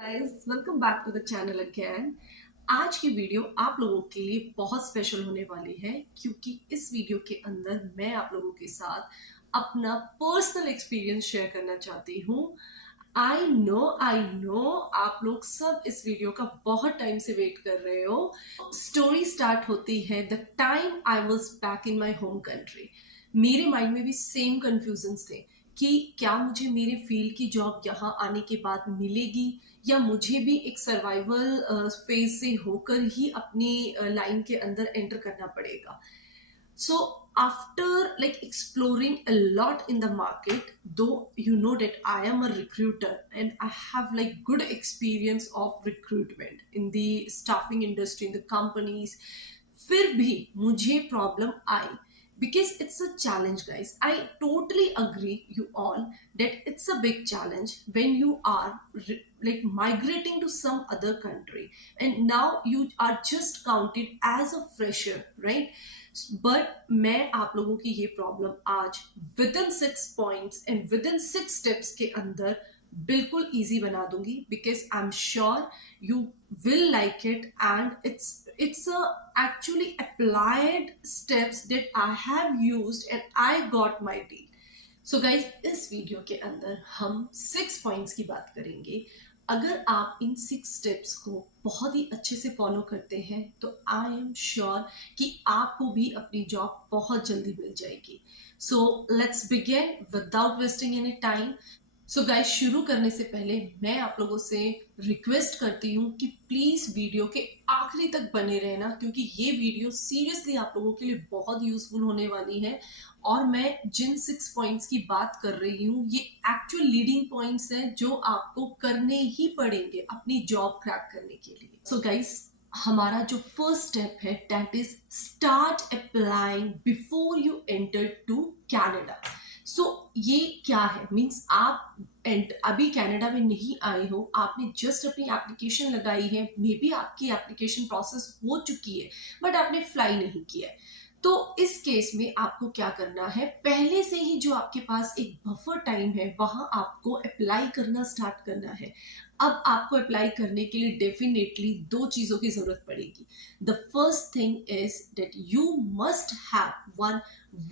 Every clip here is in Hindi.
Guys welcome back to the channel again. आज की वीडियो आप लोगों के लिए बहुत स्पेशल होने वाली है क्योंकि इस वीडियो के अंदर मैं आप लोगों के साथ अपना पर्सनल एक्सपीरियंस शेयर करना चाहती हूँ। आई नो आप लोग सब इस वीडियो का बहुत टाइम से वेट कर रहे हो। स्टोरी स्टार्ट होती है the time I was back in my home country. मेरे माइंड में भी सेम कंफ्यूजन थे कि क्या मुझे मेरे फील्ड की जॉब यहाँ आने के बाद मिलेगी या मुझे भी एक सर्वाइवल फेज से होकर ही अपनी लाइन के अंदर एंटर करना पड़ेगा। So after like exploring a lot in the market, though you know that I am a recruiter and I have like good experience of recruitment in the staffing industry in the companies, फिर भी मुझे problem I because it's a challenge, guys. I totally agree you all that it's a big challenge when you are like migrating to some other country and now you are just counted as a fresher, right? But मैं आप लोगों की ये प्रॉब्लम आज with in 6 points and with in 6 steps के अंदर बिल्कुल इजी बना दूंगी because I am sure you will like it and it's actually applied steps that I have used and I got my deal. So guys इस वीडियो के अंदर हम 6 पॉइंट्स की बात करेंगे। अगर आप इन 6 स्टेप्स को बहुत ही अच्छे से फॉलो करते हैं तो आई एम श्योर कि आपको भी अपनी जॉब बहुत जल्दी मिल जाएगी। So let's begin without wasting any time. So guys शुरू करने से पहले मैं आप लोगों से रिक्वेस्ट करती हूँ कि प्लीज वीडियो के आखिरी तक बने रहना क्योंकि ये वीडियो सीरियसली आप लोगों के लिए बहुत यूजफुल होने वाली है। और मैं जिन 6 पॉइंट्स की बात कर रही हूँ ये एक्चुअल लीडिंग पॉइंट्स हैं जो आपको करने ही पड़ेंगे अपनी जॉब क्रैक करने के लिए। सो गाइस हमारा जो फर्स्ट स्टेप है that is start applying before you enter to Canada. So ये क्या है मीन्स आप अभी कनाडा में नहीं आए हो, आपने जस्ट अपनी एप्लीकेशन लगाई है, मे बी आपकी एप्लीकेशन प्रोसेस हो चुकी है बट आपने फ्लाई नहीं किया है। तो इस केस में आपको क्या करना है, पहले से ही जो आपके पास एक बफर टाइम है वहां आपको अप्लाई करना स्टार्ट करना है। अब आपको अप्लाई करने के लिए डेफिनेटली 2 चीजों की जरूरत पड़ेगी। The first thing is that you must have one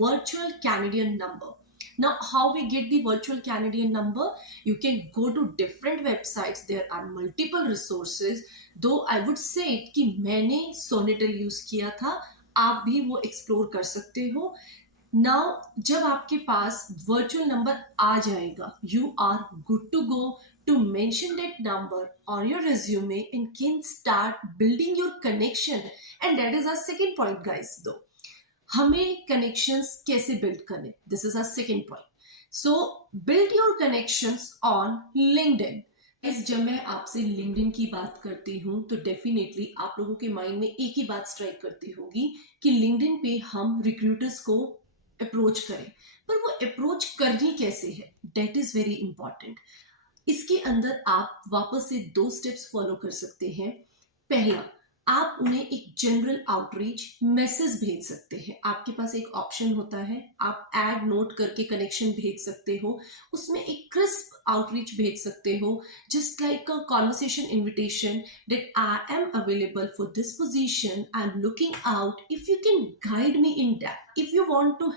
virtual Canadian number. Now, how we get the virtual Canadian number? You can go to different websites. There are multiple resources. Though I would say कि मैंने Sonitel यूज किया था, आप भी वो एक्सप्लोर कर सकते हो। नाउ जब आपके पास वर्चुअल नंबर आ जाएगा, you are good to go to mention that number on your resume and can start building your connection. And that is our second point, guys. Though हमें कनेक्शंस कैसे बिल्ड करने, this is a second point. So build your connections on LinkedIn. इस जब मैं आपसे लिंक्डइन की बात करती हूँ तो डेफिनेटली आप लोगों के माइंड में एक ही बात स्ट्राइक करती होगी कि लिंक्डइन पे हम रिक्रूटर्स को अप्रोच करें, पर वो अप्रोच करनी कैसे है, डेट इज वेरी इंपॉर्टेंट। इसके अंदर आप वापस से 2 स्टेप्स फॉलो कर सकते हैं। पहला, आप उन्हें एक जनरल आउटरीच मैसेज भेज सकते हैं। आपके पास एक ऑप्शन होता है, आप ऐड नोट करके कनेक्शन भेज सकते हो, उसमें एक क्रिस्प आउटरीच भेज सकते हो, just like a conversation invitation that I am available for this position, I am looking out if you can guide me in that, if you want to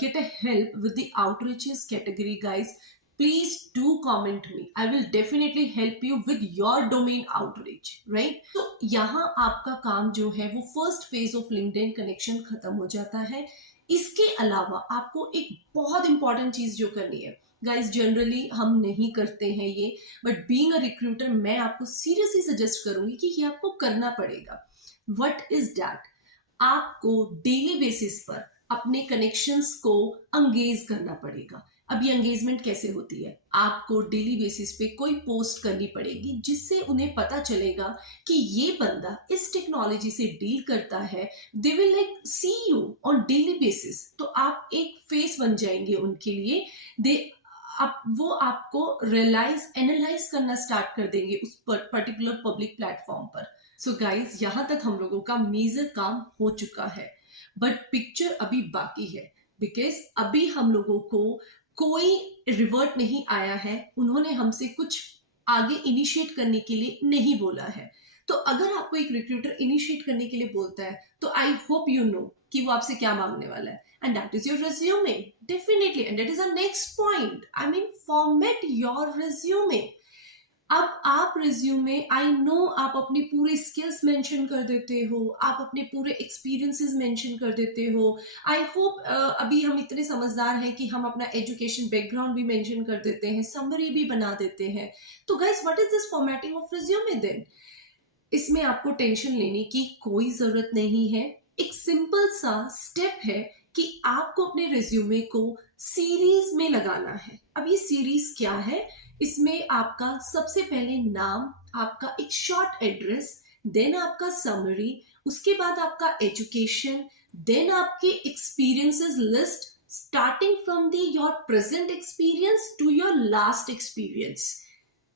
get a help with the outreaches category guys, please do comment me. I will definitely help you with your domain outreach, right? तो यहाँ आपका काम जो है वो first phase of LinkedIn connection खत्म हो जाता है। इसके अलावा आपको एक बहुत इंपॉर्टेंट चीज जो करनी है गाइस, जनरली हम नहीं करते हैं ये, बट बीइंग अ रिक्रूटर मैं आपको सीरियसली सजेस्ट करूंगी कि ये आपको करना पड़ेगा। What is that? आपको डेली बेसिस पर अपने कनेक्शंस को अंगेज करना पड़ेगा। अब ये एंगेजमेंट कैसे होती है, आपको डेली बेसिस पे कोई पोस्ट करनी पड़ेगी जिससे उन्हें पता चलेगा कि ये बंदा इस टेक्नोलॉजी से डील करता है। They will like see you on daily basis, तो आप एक फेस बन जाएंगे उनके लिए। दे वो आपको रियलाइज एनालाइज करना स्टार्ट कर देंगे उस पर्टिकुलर पब्लिक प्लेटफॉर्म पर। सो गाइज यहाँ तक हम लोगों का मेजर काम हो चुका है, बट पिक्चर अभी बाकी है बिकॉज अभी हम लोगों को कोई रिवर्ट नहीं आया है। उन्होंने हमसे कुछ आगे इनिशिएट करने के लिए नहीं बोला है। तो अगर आपको एक रिक्रूटर इनिशिएट करने के लिए बोलता है तो आई होप यू नो कि वो आपसे क्या मांगने वाला है, and that is your resume definitely, and that is a next point. I mean format your resume। अब आप रिज्यूमे, आई नो आप अपनी पूरी स्किल्स मेंशन कर देते हो, आप अपने पूरे एक्सपीरियंसेस मेंशन कर देते हो। आई होप अभी हम इतने समझदार हैं कि हम अपना एजुकेशन बैकग्राउंड भी मेंशन कर देते हैं, समरी भी बना देते हैं। तो guys, what is this formatting of resume then? इसमें आपको टेंशन लेने की कोई जरूरत नहीं है। एक सिंपल सा स्टेप है कि आपको अपने रिज्यूमे को सीरीज में लगाना है। अब ये सीरीज क्या है? इसमें आपका सबसे पहले नाम, आपका एक शॉर्ट एड्रेस, देन आपका समरी, उसके बाद आपका एजुकेशन, देन आपके experiences list starting from the your present experience to your last experience,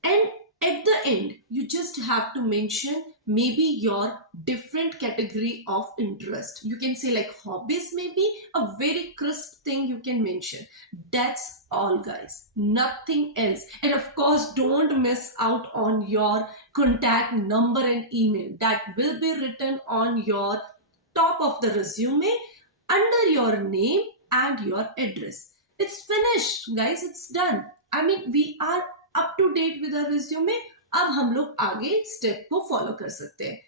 and at the end you just have to mention maybe your different category of interest. You can say like hobbies, maybe a very crisp thing you can mention. That's all guys, nothing else. And of course, don't miss out on your contact number and email that will be written on your top of the resume under your name and your address. It's finished guys, it's done. I mean, we are up to date with a resume. अब हम लोग आगे स्टेप को फॉलो कर सकते हैं।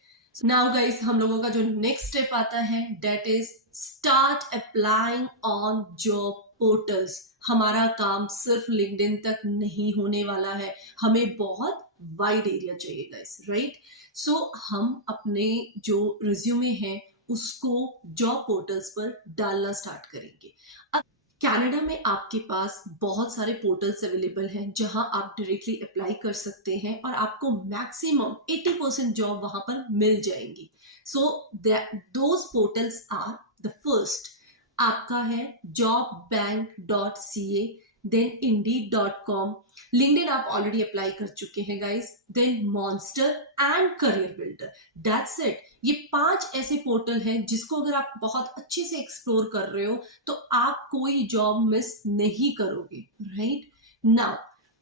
नाउ गाइस, हम लोगों का जो नेक्स्ट स्टेप आता है that is start applying on job portals. हमारा काम सिर्फ लिंक्डइन तक नहीं होने वाला है, हमें बहुत वाइड एरिया चाहिए गाइस, राइट? सो हम अपने जो रिज्यूमे है उसको जॉब पोर्टल्स पर डालना स्टार्ट करेंगे। अब कनाडा में आपके पास बहुत सारे पोर्टल्स अवेलेबल हैं जहां आप डायरेक्टली अप्लाई कर सकते हैं और आपको मैक्सिमम 80% जॉब वहां पर मिल जाएंगी। So those portals are, the first आपका है jobbank.ca, देन indeed.com, लिंक्डइन आप ऑलरेडी अप्लाई कर चुके हैं guys, then Monster and career builder. That's it. ये 5 ऐसे पोर्टल हैं जिसको अगर आप बहुत अच्छे से एक्सप्लोर कर रहे हो तो आप कोई जॉब मिस नहीं करोगे, राइट? नाउ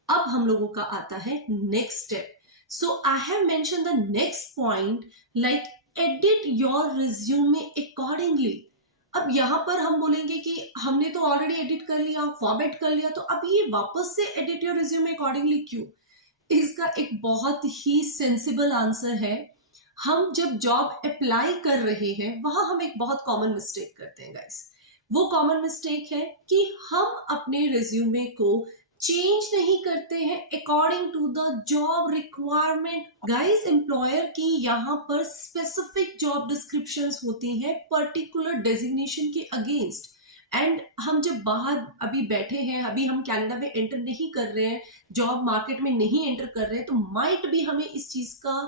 अब हम लोगों का आता है next step. So I have mention the next point like edit your resume accordingly. अब यहाँ पर हम बोलेंगे कि हमने तो ऑलरेडी एडिट कर लिया, फॉर्मेट कर लिया, तो अब ये वापस से एडिट योर रिज्यूमे अकॉर्डिंगली क्यों? इसका एक बहुत ही सेंसिबल आंसर है। हम जब जॉब अप्लाई कर रहे हैं वहां हम एक बहुत कॉमन मिस्टेक करते हैं गाइस। वो कॉमन मिस्टेक है कि हम अपने रिज्यूमे को चेंज नहीं करते हैं according to the job requirement. Guys, employer की यहाँ पर स्पेसिफिक जॉब डिस्क्रिप्शंस होती हैं पर्टिकुलर डेजिग्नेशन के अगेंस्ट। एंड हम जब बाहर अभी बैठे हैं, अभी हम कनाडा में एंटर नहीं कर रहे हैं, जॉब मार्केट में नहीं एंटर कर रहे हैं, तो माइट भी हमें इस चीज का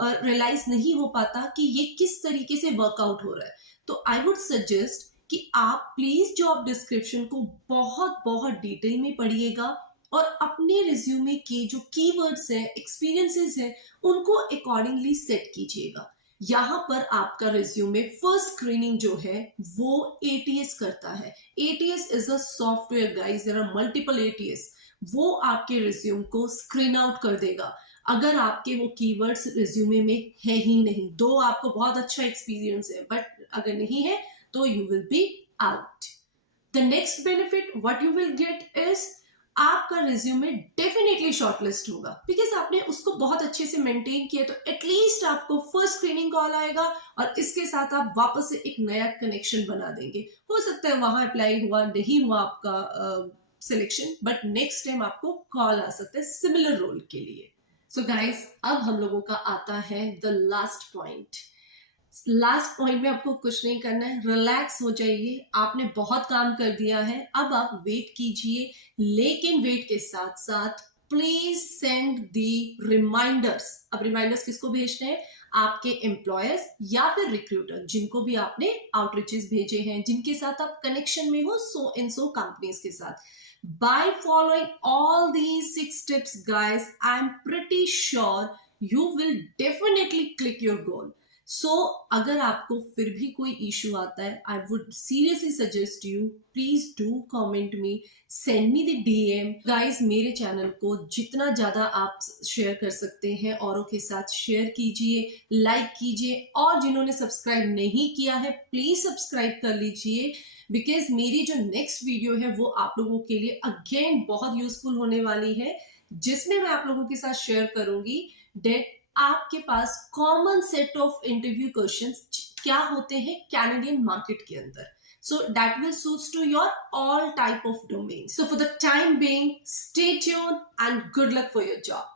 रियलाइज नहीं हो पाता कि ये किस तरीके से वर्कआउट हो रहा है। तो आई वुड सजेस्ट कि आप प्लीज जॉब डिस्क्रिप्शन को बहुत बहुत डिटेल में पढ़िएगा और अपने रिज्यूमे के जो कीवर्ड्स हैं, एक्सपीरियंसेस हैं, उनको अकॉर्डिंगली सेट कीजिएगा। यहाँ पर आपका रिज्यूमे फर्स्ट स्क्रीनिंग जो है वो एटीएस करता है। ATS is a software guys, there are multiple ATS. वो आपके रिज्यूम को स्क्रीन आउट कर देगा अगर आपके वो कीवर्ड्स रिज्यूमे में है ही नहीं। दो आपको बहुत अच्छा एक्सपीरियंस है, बट अगर नहीं है तो you will be out. The next benefit what you will get is आपका रिज्यूमे डेफिनेटली शॉर्टलिस्ट होगा बिकॉज आपने उसको बहुत अच्छे से मेंटेन किया। तो एटलीस्ट आपको फर्स्ट स्क्रीनिंग कॉल आएगा और इसके साथ आप वापस से एक नया कनेक्शन बना देंगे। हो सकता है वहां अप्लाई हुआ नहीं हुआ आपका सिलेक्शन, बट नेक्स्ट टाइम आपको कॉल आ सकता है सिमिलर रोल के लिए। सो गाइस, अब हम लोगों का आता है the last point. Last point में आपको कुछ नहीं करना है, रिलैक्स हो जाइए। आपने बहुत काम कर दिया है, अब आप वेट कीजिए, लेकिन वेट के साथ साथ प्लीज सेंड दी रिमाइंडर्स। अब रिमाइंडर्स किसको भेजने हैं? आपके एम्प्लॉयर्स या फिर रिक्रूटर जिनको भी आपने आउटरीचेस भेजे हैं, जिनके साथ आप कनेक्शन में हो सो एंड सो कंपनीज के साथ। By following all these 6 tips guys, I'm pretty sure you will definitely click your goal. सो अगर आपको फिर भी कोई इशू आता है, I would seriously suggest you, please do comment me, send me the DM. Guys, मेरे चैनल को जितना ज्यादा आप शेयर कर सकते हैं औरों के साथ शेयर कीजिए, लाइक कीजिए, और जिन्होंने सब्सक्राइब नहीं किया है प्लीज सब्सक्राइब कर लीजिए, बिकॉज मेरी जो नेक्स्ट वीडियो है वो आप लोगों के लिए अगेन बहुत यूजफुल होने वाली है, जिसमें मैं आप लोगों के साथ शेयर करूंगी डेट आपके पास common set of interview questions क्या होते हैं कैनेडियन मार्केट के अंदर. So that will suits to your all type of domains. So for the time being, stay tuned and good luck for your job.